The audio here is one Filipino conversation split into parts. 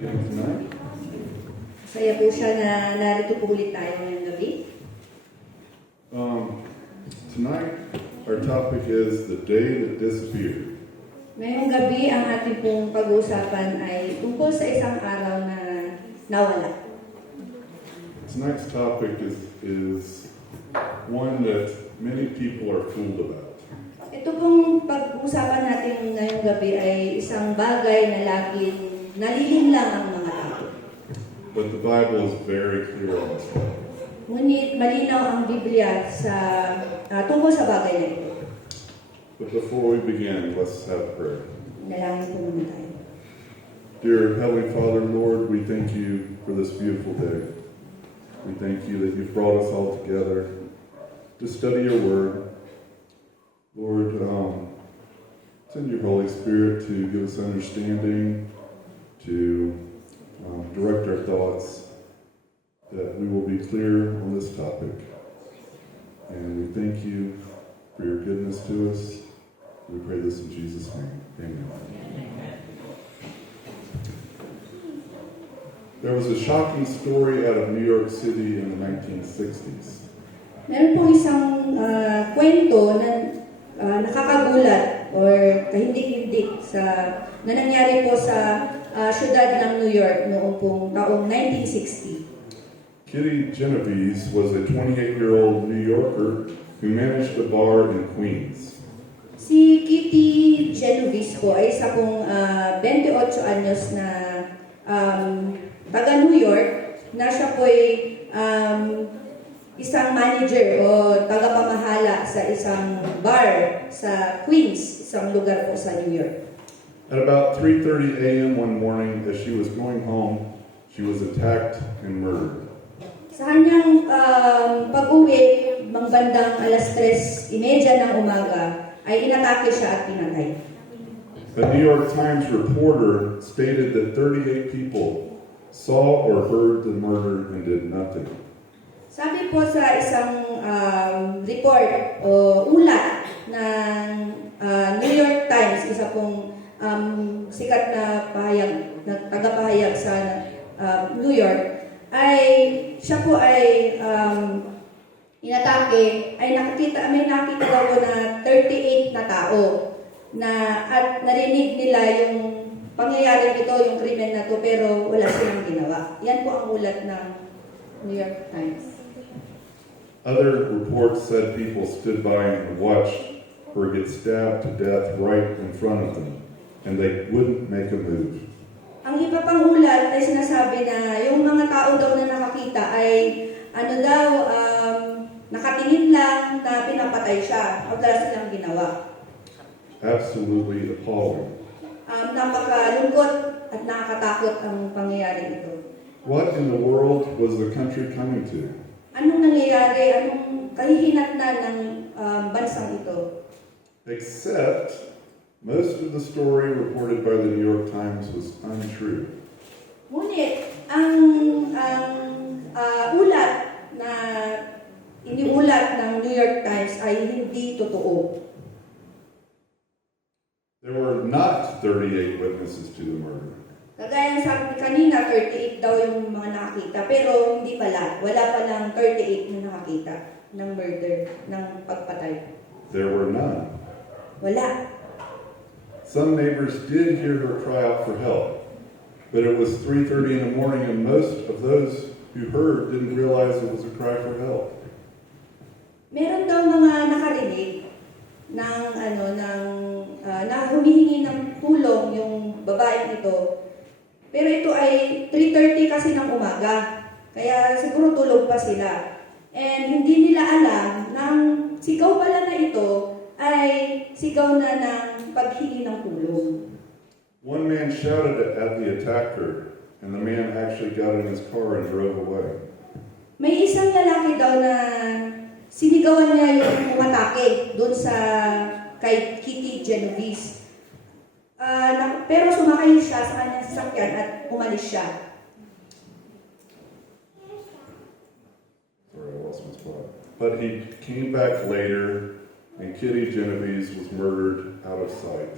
again tonight. Saya po siya na narito po ulit tayo ngayong gabi. Tonight, our topic is the day that disappeared. Ngayong gabi, ang ating pong pag-uusapan ay tungkol sa isang araw na nawala. Tonight's topic is one that many people are fooled about. Ito pong pag-uusapan natin ngayong gabi ay isang bagay na laging nalilinlang ang mga tao. But the Bible is very clear on this one. Ngunit malinaw ang Biblia sa tungkol sa bagay na ito. But before we begin, let's have prayer. Nalangin po muna tayo. Dear Heavenly Father, Lord, we thank you for this beautiful day. We thank you that you've brought us all together to study your word. Lord, send your Holy Spirit to give us understanding, to direct our thoughts, that we will be clear on this topic. And we thank you for your goodness to us. We pray this in Jesus' name. Amen. There was a shocking story out of New York City in the 1960s. Meron po isang kwento na nakakagulat or kahindik-hindik na nangyari po sa syudad ng New York noong pong taong 1960. Kitty Genovese was a 28-year-old New Yorker who managed a bar in Queens. Si Kitty Genovese po ay isa pong 28 anyos na taga New York na siya po ay isang manager o tagapamahala sa isang bar sa Queens, isang lugar po sa New York. At about 3:30 a.m. one morning, as she was going home, she was attacked and murdered. Sa kanyang pag-uwi, bandang alas 3:30 ng umaga, ay inatake siya at pinatay. The New York Times reporter stated that 38 people saw or heard the murder and did nothing. Sabi po sa isang report o ulat ng New York Times, isa pong sikat na pahayag, na tagapahayag sa New York, ay siya po ay inatake, ay may nakita daw na 38 na tao na at narinig nila yung pangyayari ito, yung krimen na to, pero wala silang ginawa. Yan po ang ulat ng New York Times. Other reports said people stood by and watched her get stabbed to death right in front of them, and they wouldn't make a move. Ang iba pang ulat ay sinasabi na yung mga tao daw na nakakita ay nakatingin lang na pinapatay siya. Wala silang ginawa. Absolutely appalling. Napakalungkot at nakakatakot ang pangyayari ito. What in the world was the country coming to? Anong nangyayari? Anong kahihinatnan ng bansang ito? Except, most of the story reported by the New York Times was untrue. Ngunit, ang ulat na iniulat ng New York Times ay hindi totoo. There were not 38 witnesses to the murder. Kagaya ng sabi kanina, 38 daw yung mga nakakita. Pero hindi pala. Wala palang 38 na nakakita ng murder, ng pagpatay. There were none. Wala. Some neighbors did hear her cry out for help, but it was 3:30 in the morning and most of those who heard didn't realize it was a cry for help. Meron daw mga nakarinig ng na humihingi ng tulong yung babaeng ito. Pero ito ay 3:30 kasi ng umaga. Kaya siguro tulog pa sila. And hindi nila alam na sigaw pala na ito ay sigaw na ng paghingi ng tulong. One man shouted at the attacker, and the man actually got in his car and drove away. May isang lalaki daw na sinigawan niya yung umatake doon sa kay Kitty Genovese. Pero sumakay siya sa kanyang sasakyan at umalis siya. Sorry, I lost my spot. But he came back later, and Kitty Genovese was murdered out of sight.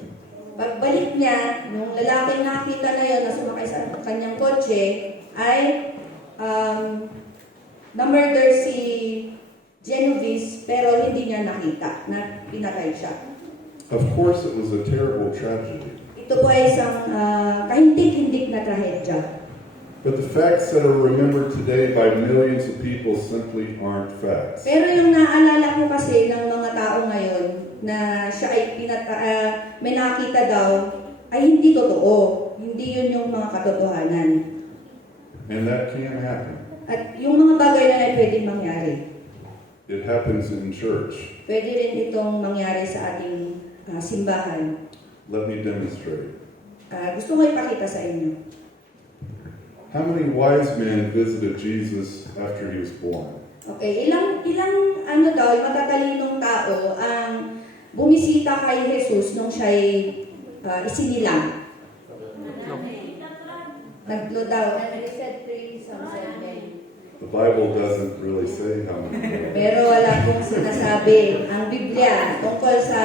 Pagbalik niya, nung lalaking nakita na yon na sumakay sa kanyang kotse ay na-murder si Genovese pero hindi niya nakita na pinatay siya. Of course, it was a terrible tragedy. Ito po ay isang kahindik-hindik na trahedya. But the facts that are remembered today by millions of people simply aren't facts. Pero yung naalala ko kasi ng mga tao ngayon na siya ay may nakita daw ay hindi totoo. Hindi yun yung mga katotohanan. And that can happen. At yung mga bagay na ay pwedeng mangyari. It happens in church. Pwede rin itong mangyari sa ating simbahan. Let me demonstrate. Gusto ko ipakita sa inyo. How many wise men visited Jesus after he was born? Okay, ilang matatalinong tao ang bumisita kay Jesus nung siya'y isinilang. Tatlo daw. And he said 3, some said many. The Bible doesn't really say how many. Pero wala pong sinasabi ang Biblia tungkol sa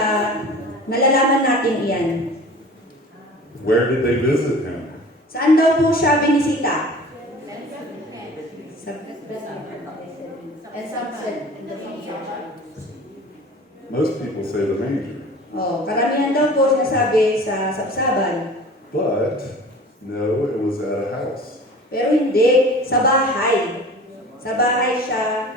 nalalaman natin iyan. Where did they visit him? Saan daw po siya binisita? And some said in the manger. Most people say the manger. Karamihan daw po sinasabi sa sabsaban. But, no, it was at a house. Pero hindi, sa bahay. Sa bahay siya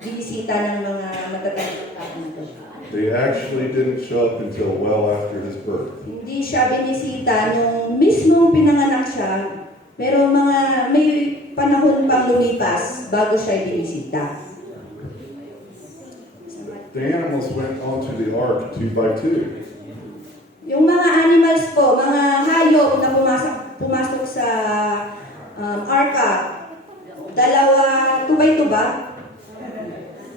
binisita ng mga matatandang tao nito. They actually didn't show up until well after his birth. Hindi siya binisita nung mismong pinanganak siya, pero may panahon pang lumipas bago siya binisita. The animals went onto the ark 2 by 2. Yung mga animals po, mga hayop na pumasok sa arka, dalawa, 2 by 2 ba?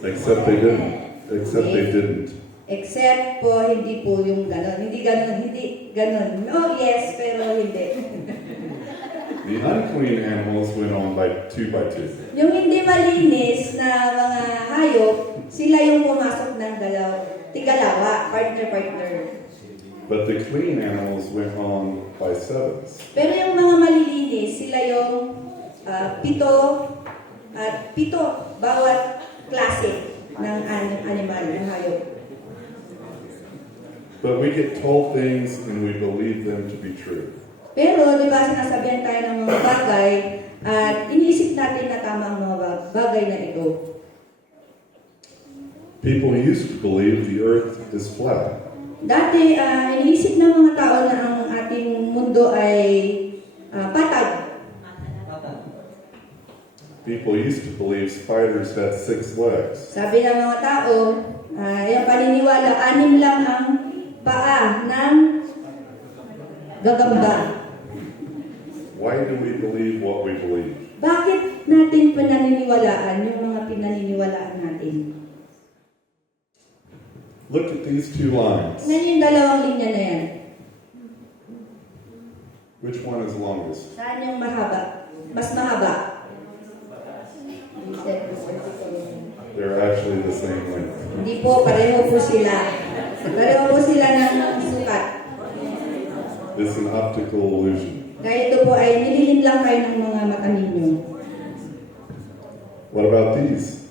Except they didn't. Except po, hindi po yung gano'n. Hindi gano'n. No, yes, pero hindi. The unclean animals went on by 2 by 2. Yung hindi malinis na mga hayop, sila yung pumasok ng tigalawa, partner. But the clean animals went on by 7s. Pero yung mga malilinis, sila yung 7 at 7 bawat klase ng animal, ng hayop. But we get told things and we believe them to be true. Pero, di ba, sinasabihan tayo ng mga bagay at iniisip natin na tama ang mga bagay na ito. People used to believe the earth is flat. Dati, iniisip ng mga tao na ang ating mundo ay patag. People used to believe spiders had 6 legs. Sabi ng mga tao, yung paniniwala, 6 lang ang paa ng gagamba. Why do we believe what we believe? Bakit natin pinaniniwalaan yung mga pinaniniwalaan natin? Look at these 2 lines. Ngayon yung dalawang linya na yan. Which one is longest? Saan yung mahaba? Mas mahaba? They're actually the same length. Hindi po, pareho po sila. Pareho po sila ng sukat. It's an optical illusion. Kaya ito po ay nililin lang kayo ng mga mata ninyo. What about these?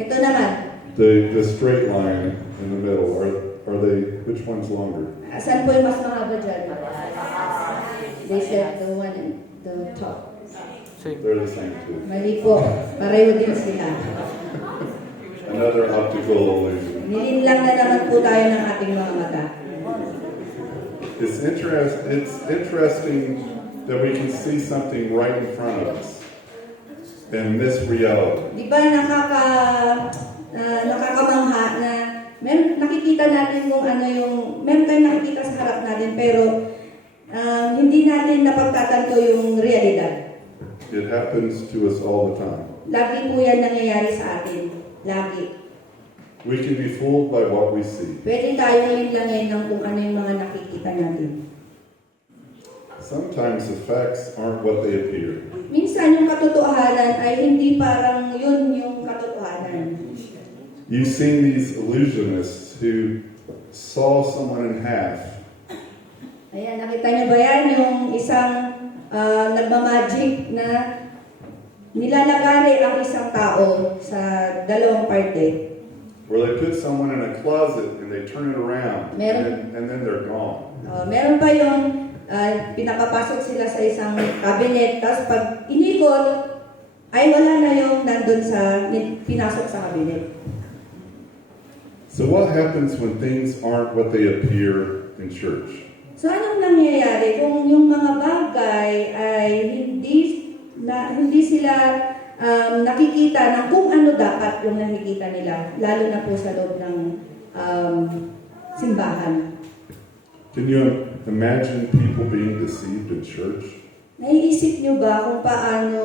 Ito naman. The straight line in the middle, are they, which one's longer? Saan po yung mas mahaba dyan? They said the one in the top. They're the same too. Mali po. Pareho din sila. Another optical illusion. Nilin lang na naman po tayo ng ating mga mata. It's interesting that we can see something right in front of us and miss reality. Di ba nakakamangha na nakikita natin kung ano yung, meron tayong nakikita sa harap natin pero hindi natin napagtatanto yung realidad. It happens to us all the time. Lagi po yan nangyayari sa atin. Lagi. We can be fooled by what we see. Pwede tayong linlangin ng kung ano yung mga nakikita natin. Sometimes the facts aren't what they appear. Minsan yung katotohanan ay hindi parang yun yung katotohanan. You've seen these illusionists who saw someone in half Ayan, nakita niyo ba yan? Yung isang nagmamagic na nilalagari ang isang tao sa dalawang parte. Or they put someone in a closet and they turn it around Meron. and then they're gone. Meron pa yung pinapapasok sila sa isang cabinet, tapos pag inikot, ay wala na yung nandun sa pinasok sa cabinet. So what happens when things aren't what they appear in church? So anong nangyayari kung yung mga bagay ay hindi sila nakikita ng kung ano dapat yung nakikita nila, lalo na po sa loob ng simbahan. Can you imagine people being deceived in church? Naiisip niyo ba kung paano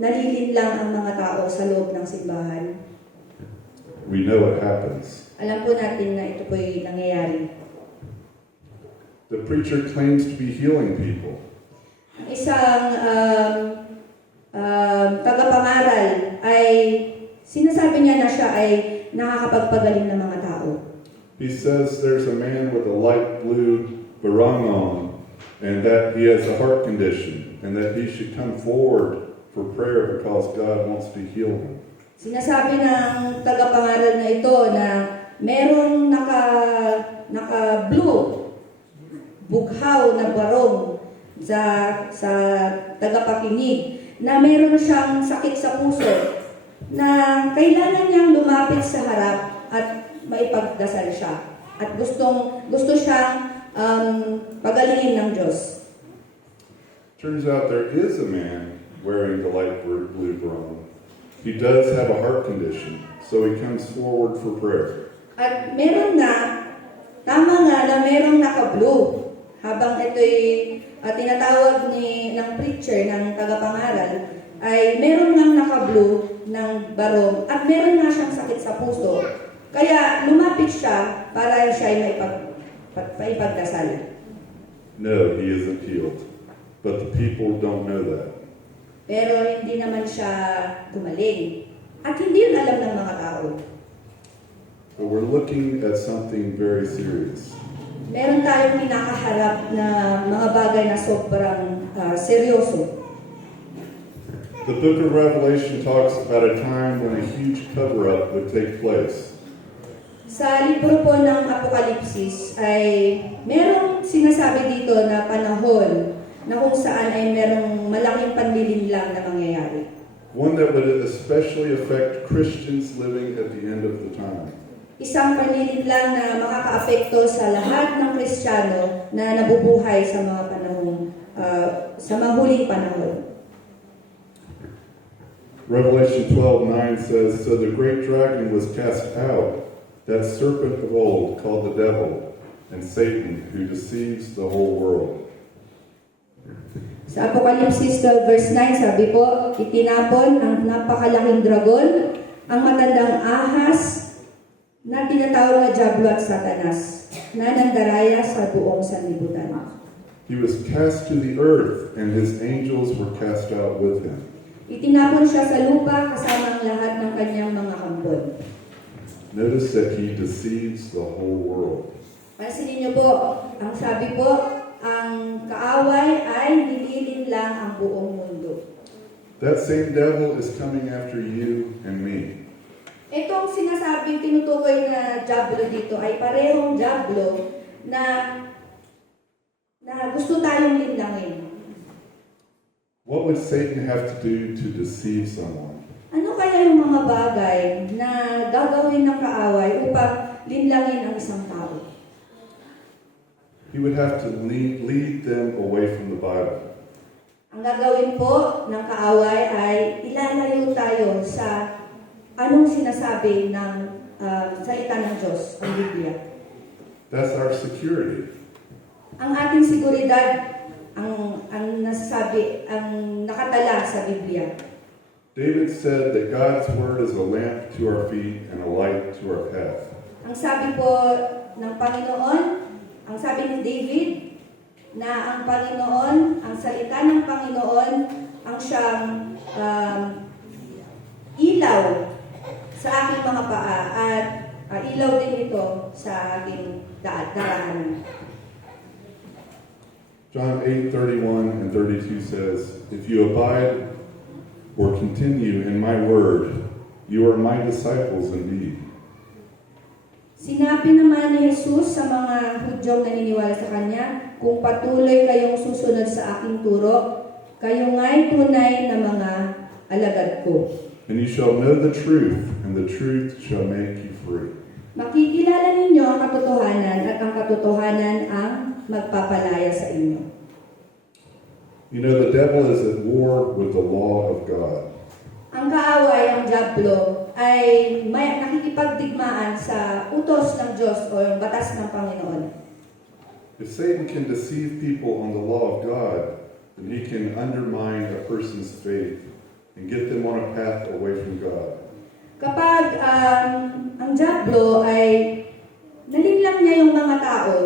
nalilinlang ang mga tao sa loob ng simbahan? We know it happens. Alam po natin na ito po'y nangyayari. The preacher claims to be healing people. Ang isang tagapangaral ay sinasabi niya na siya ay nakakapagpagaling ng mga tao. He says there's a man with a light blue barong on and that he has a heart condition and that he should come forward for prayer because God wants to heal him. Sinasabi ng tagapangaral na ito na merong naka-blue, bughaw na barong sa tagapakinig na meron siyang sakit sa puso na kailangan niyang lumapit sa harap at maipagdasal siya. At gusto siyang pagalingin ng Diyos. Turns out there is a man wearing the light blue barong. He does have a heart condition, so he comes forward for prayer. At meron tama nga na merong naka-blue. Habang ito'y tinatawag ng preacher, ng tagapangaral, ay meron ngang naka-blue ng barong at meron nga siyang sakit sa puso. Kaya lumapit siya para siya ay maipagdasal. No, he isn't healed. But the people don't know that. Pero hindi naman siya gumaling. At hindi yun alam ng mga tao. But we're looking at something very serious. Meron tayong kinakaharap na mga bagay na sobrang seryoso. The book of Revelation talks about a time when a huge cover-up would take place. Sa libro po ng Apokalipsis ay merong sinasabi dito na panahon na kung saan ay merong malaking panlilinlang na mangyayari. One that would especially affect Christians living at the end of the time. Isang panlilinlang na makakaapekto sa lahat ng Kristiyano na nabubuhay sa mga panahon, sa mahuling panahon. Revelation 12:9 says, "So the great dragon was cast out, that serpent of old called the devil and Satan, who deceives the whole world." Sa Apokalipsis 12 verse 9, sabi po, itinapon ang napakalaking dragon, ang matandang ahas na tinatawag na Diablo at Satanas, na nandaraya sa buong sanlibutan. He was cast to the earth, and his angels were cast out with him. Itinapon siya sa lupa kasama ang lahat ng kanyang mga kampon. Notice that he deceives the whole world. Pansinin niyo po, ang sabi po, ang kaaway ay nililin lang ang buong mundo. That same devil is coming after you and me. Itong sinasabing tinutukoy na Diablo dito ay parehong Diablo na gusto tayong linlangin. What would Satan have to do to deceive someone? Ano kaya yung mga bagay na gagawin ng kaaway upang linlangin ang isang tao? He would have to lead them away from the Bible. Ang gagawin po ng kaaway ay ilalayo tayo sa anong sinasabi ng salita ng Diyos, ang Biblia. That's our security. Ang ating seguridad, ang nasasabi, ang nakatala sa Biblia. David said that God's word is a lamp to our feet and a light to our path. Ang sabi po ng Panginoon, ang sabi ni David, na ang Panginoon, ang salita ng Panginoon, ang siyang ilaw sa aking mga paa at ilaw din ito sa aking daraanan. John 8:31 and 32 says, "If you abide or continue in my word, you are my disciples indeed." Sinabi naman ni Jesus sa mga Hudyong naniniwala sa Kanya, "Kung patuloy kayong susunod sa aking turo, kayo nga'y tunay na mga alagad ko. And you shall know the truth, and the truth shall make you free. Makikilala ninyo ang katotohanan at ang katotohanan ang magpapalaya sa inyo." You know, the devil is at war with the law of God. Ang kaaway, ang dyablo, ay may nakikipagdigmaan sa utos ng Diyos o yung batas ng Panginoon. If Satan can deceive people on the law of God, then he can undermine a person's faith and get them on a path away from God. Kapag ang dyablo ay nalinlang niya yung mga tao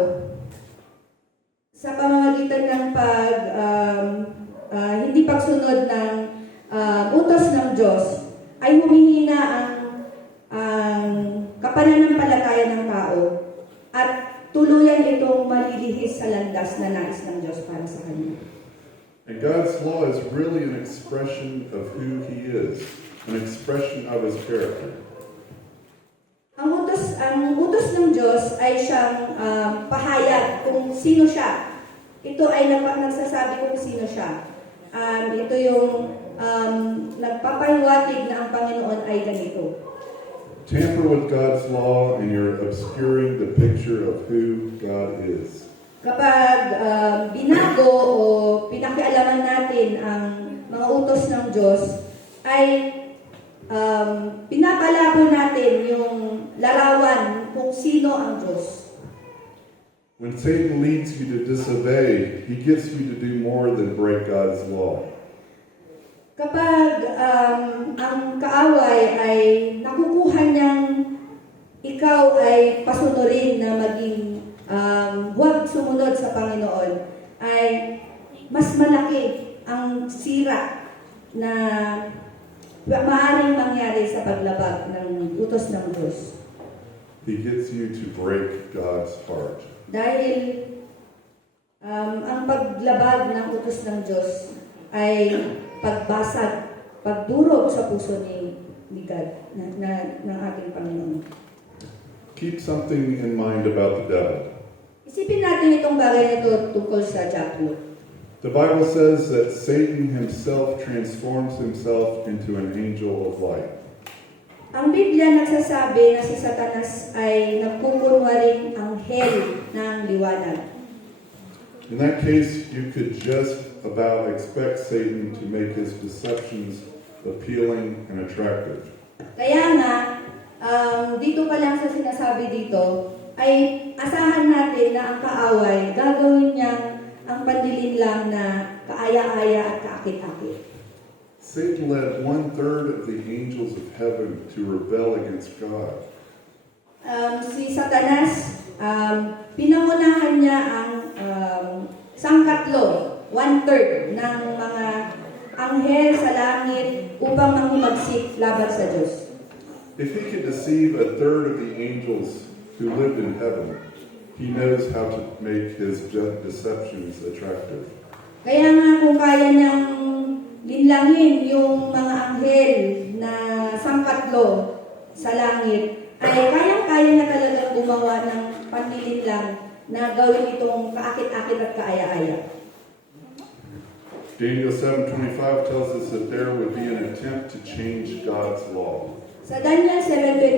sa pamamagitan ng hindi pagsunod ng utos ng Diyos, ay humihina ang kapananampalataya ng tao at tuluyan itong malilihis sa landas na nais ng Diyos para sa kanya. And God's law is really an expression of who he is, an expression of his character. Ang utos ng Diyos ay siyang pahayag kung sino siya. Ito ay nagsasabi kung sino siya. Ito yung nagpapahiwatig na ang Panginoon ay ganito. Tamper with God's law and you're obscuring the picture of who God is. Kapag binago o pinakialaman natin ang mga utos ng Diyos, ay pinapalabo natin yung larawan kung sino ang Diyos. When Satan leads you to disobey, he gets you to do more than break God's law. Kapag ang kaaway ay nakukuha niyang ikaw ay pasunurin na maging huwag sumunod sa Panginoon, ay mas malaki ang sira na maaaring mangyari sa paglabag ng utos ng Diyos. He gets you to break God's heart. Dahil ang paglabag ng utos ng Diyos ay pagbasag, pagdurog sa puso ni God, ng ating Panginoon. Keep something in mind about the devil. Isipin natin itong bagay na ito tungkol sa dyablo. The Bible says that Satan himself transforms himself into an angel of light. Ang Biblia nagsasabi na si Satanas ay nagkukunwaring anghel ng liwanag. In that case, you could just about expect Satan to make his deceptions appealing and attractive. Kaya nga, dito pa lang sa sinasabi dito, ay asahan natin na ang kaaway, gagawin niyang ang panlilinlang na kaaya-aya at kaakit-akit. Satan led 1/3 of the angels of heaven to rebel against God. Si Satanas, pinangunahan niya ang sangkatlo, 1/3 ng mga anghel sa langit upang manghimagsik laban sa Diyos. If he could deceive 1/3 of the angels who lived in heaven, he knows how to make his deceptions attractive. Kaya nga kung kaya niyang linlangin yung mga anghel na sangkatlo sa langit, ay kayang-kaya na talagang gumawa ng panlilinlang na gawin itong kaakit-akit at kaaya-aya. Daniel 7:25 tells us that there would be an attempt to change God's law. Sa Daniel 7:25,